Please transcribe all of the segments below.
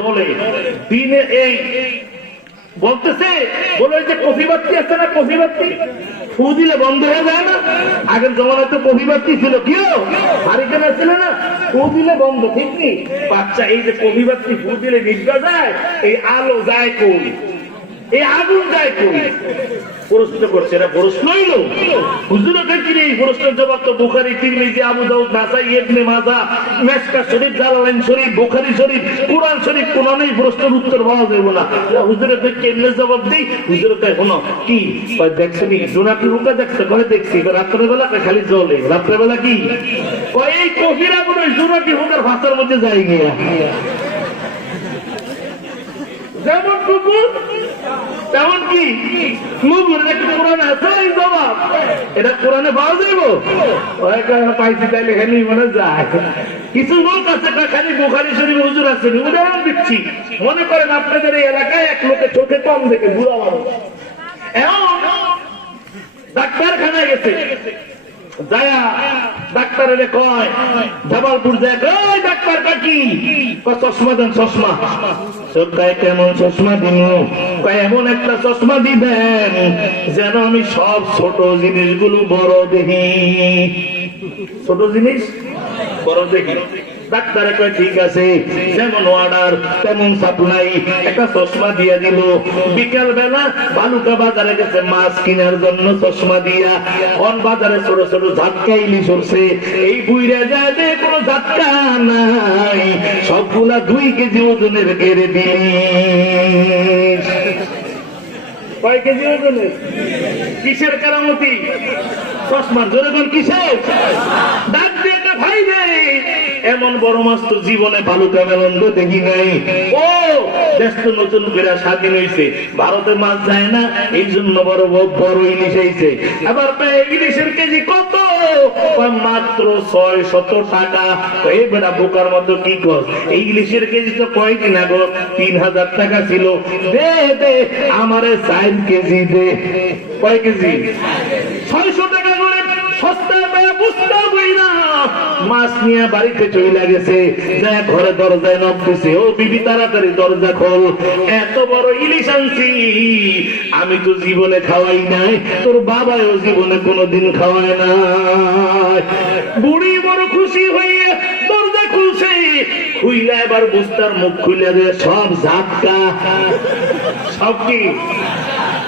চলে দিনে এই বলতেছে বলে যে কফি বাতি আছে না, কফি বাতি ফু দিলে বন্ধ হয়ে যায় না। আগের জমানায় তো কফি বাতি ছিল, কেউ হারিকেন ছিল না, ফু দিলে বন্ধ, ঠিক নেই। বাচ্চা এই যে কফি বাতি ফু দিলে নিভা যায়, এই আলো যায় কই, এই আগুন যায় কই? প্রশ্ন করছে, এরা প্রশ্নই লো হুজুরকে কিনে এই প্রশ্নের জবাব তো বুখারী, তিরমিজি, আবু দাউদ, নাসাই, ইবনে মাজাহ, মিশকাত শরীফ, জালালাইন শরীফ, বুখারী শরীফ, কুরআন শরীফ, কোনখানেই প্রশ্নের উত্তর পাওয়া যাবে না। হুজুরকে কেমনে জবাব দেই? হুজুরকে শোনো কি কয়, দেখছনি জোনাকি হুকা দেখছো? কয় দেখছি। রাত্রে বেলা খালি জ্বলে, রাত্রে বেলা কি কয় এই কফির আগুন ওই জোনাকি হুকার ভাষার মধ্যে যাই গিয়া, যেমন কুকুর তেমন কি মুগুর। কোরআনে আছে এই জবাব, এটা কোরআনে পাওয়া যাইব? পাইছি তাইলে খালি মনে যায়। কিছু লোক আছে খালি বুখারী শরীফ হুজুর আছে, উদাহরণ দিচ্ছি। মনে করেন আপনাদের এই এলাকায় এক লোকের চোখে কম দেখে, বুড়া মানুষ, ডাক্তারখানায় গেছে, যায়া ডাক্তারের কয়, জামালপুর যায়, কয় ডাক্তার কাকি চশমা দেন, চশমা। কয় কেমন চশমা দিব? কয় এমন একটা চশমা দিবেন যেন আমি সব ছোট জিনিসগুলো বড় দেখি, ছোট জিনিস বড় দেখি। ডাক্তারে কয় ঠিক আছে, যেমন অর্ডার তেমন সাপ্লাই। একটা চশমা দিয়া দিল। বিকাল বেলা বালুকা বাজারে গেছে মাছ কেনার জন্য, চশমা দিয়া অন বাজারে ছোট ছোট ঝাটকা ইলিশ উঠছে। এই বুইরা যায় যে কোনো ঝাটকা নাই, সবগুলা 2 কেজি ওজনের কেড়ে দিস। কয় কেজি ওজনের? কিসের কারামতি? চশমার। জোরে বল কিসের? ডাক দিয়ে ভাই রে, এমন বড় মাছ তো জীবনে বালুকা মেলন্দ দেখি নাই। ও দেশ তো নতুন করে স্বাধীন হয়েছে, ভারতে মাছ যায় না, এই জন্য বড় বড় ইলিশ হয়েছে। আবার ইলিশের কেজি কত? মাত্র 600 টাকা। এই বেটা বোকার মতো কি কর, এই ইলিশের কেজি তো কয়েকদিন আগে 3000 টাকা ছিল। দে দে আমারে 4 কেজি দে। কয় কেজি? 600 টাকা করে সস্তা বুঝতে হই না। মাছ নিয়ে বাড়িতে চলে গেছে, ঘরে দরজায় নক দিছে, ও বিবি তাড়াতাড়ি দরজা খোল, এত বড় ইলিশ আনছি, আমি তো জীবনে খাওয়াই নাই, তোর বাবাও জীবনে কোনোদিন খাওয়ায় নাই। বুড়ি বড় খুশি হয়ে দরজা খুলছে, খুইলা এবার বুস্তার মুখ খুলে দিয়ে সব ঝাটকা, সব কি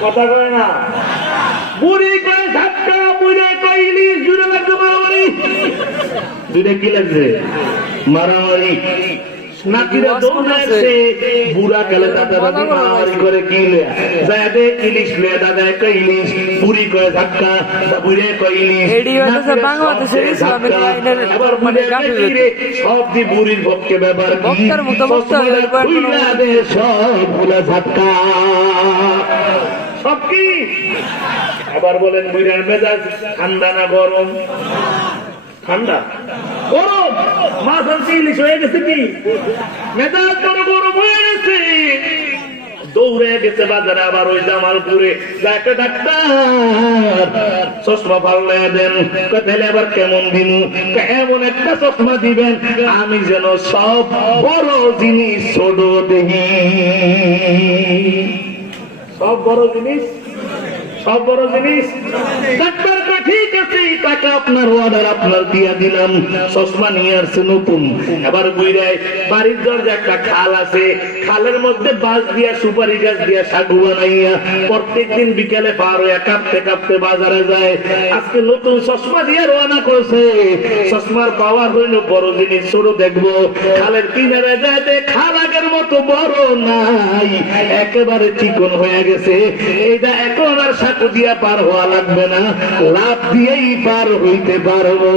কথা কয় না, বুড়ি কয় ঝাটকা, বুড়ে কয় ইলিশ। জুড়ে লাগছে মারামারি, দুইটা কি লাগছে? মারামারি। নাতিরা দৌড়াচ্ছে, বুড়া গেলে দাদা দাদি মারামারি করে কিলে যায় দে ইলিশ লে, দাদা কয় ইলিশ, বুড়ি কয় ধাক্কা, বুড়ে কয় ইলিশ। সব দি বুড়ির পক্ষে ব্যাপার কি, সবগুলা ধাক্কা, সব কি। আবার বলেন বুড়ার মেজাজ ঠান্ডা না গরম? ঠান্ডা। গরম। মাছ আনছি, ইলিশ হয়ে গেছে কি মেজাজ বড় গরম হয়ে গেছে। দৌড়ে গেছে বাজারে, আবার ওই জামালপুরে যাকে ডাক্তার চশমা পাল্লে দেন। তাহলে আবার কেমন দিন? এমন একটা চশমা দিবেন আমি যেন সব বড় জিনিস ছোট দেখি, সব বড় জিনিস, সব বড় জিনিস। ডাক্তার ঠিক আছে, টাকা আপনার অর্ডার আপনার দিয়া দিলাম, চশমা নিয়ে আসছে নতুন। এবার বুইরায় বাড়ির দরজা একটা খাল আছে, খালের মধ্যে বাঁশ দিয়া সুপারি গাছ দিয়া সাগু বানাইয়া প্রত্যেকদিন বিকেলে পার হইয়া কাঁপতে কাঁপতে বাজারে যায়। আজকে নতুন চশমা দিয়ে রওনা করছে। চশমার পাওয়ার হইল বড় জিনিস ছোট দেখবো। খালের কিনারে যাইতে খাল আগের মতো বড় নাই, একেবারে চিকন হয়ে গেছে। এইটা এখন আর সাঁকু দিয়া পার হওয়া লাগবে না, লাফ দিয়েই পার হইতে পারবো।